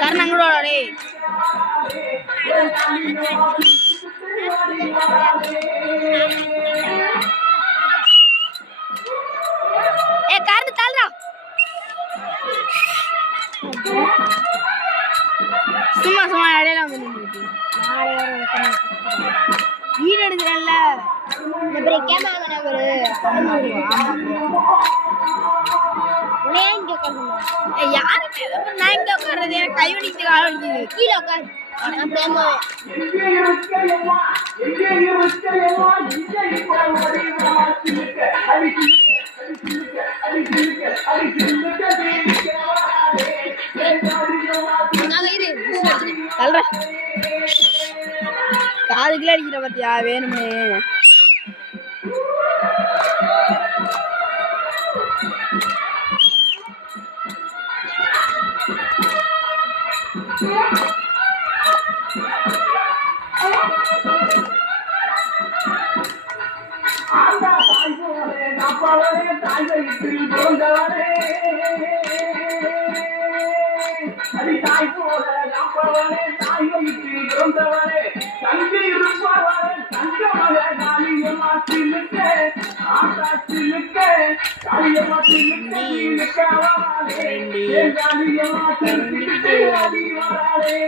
கர்ணங்களோட current தள்ளுறா சும்மா சும்மா இடையெல்லாம் வீடு எடுக்கிறேன்ல இந்த பெரிய கேமரா நம்பரு யாருக்கு நான் இங்க உட்கார்றது எனக்கு கை வலிக்குது கால் வலிக்குது கீழே உட்காரு காதுக்குள்ள அடிக்கிற பத்தியா வேணுமே தாய் போல தாய் வயிற்றில் பிறந்தவரே தங்கி இருப்பவரே தங்கமல காளியம்மா தில்லுக்க ஆட்டா தில்லுக்க காளியம்மா தில்லுக்க காளியம்மா தில்லுக்க அடி வராரே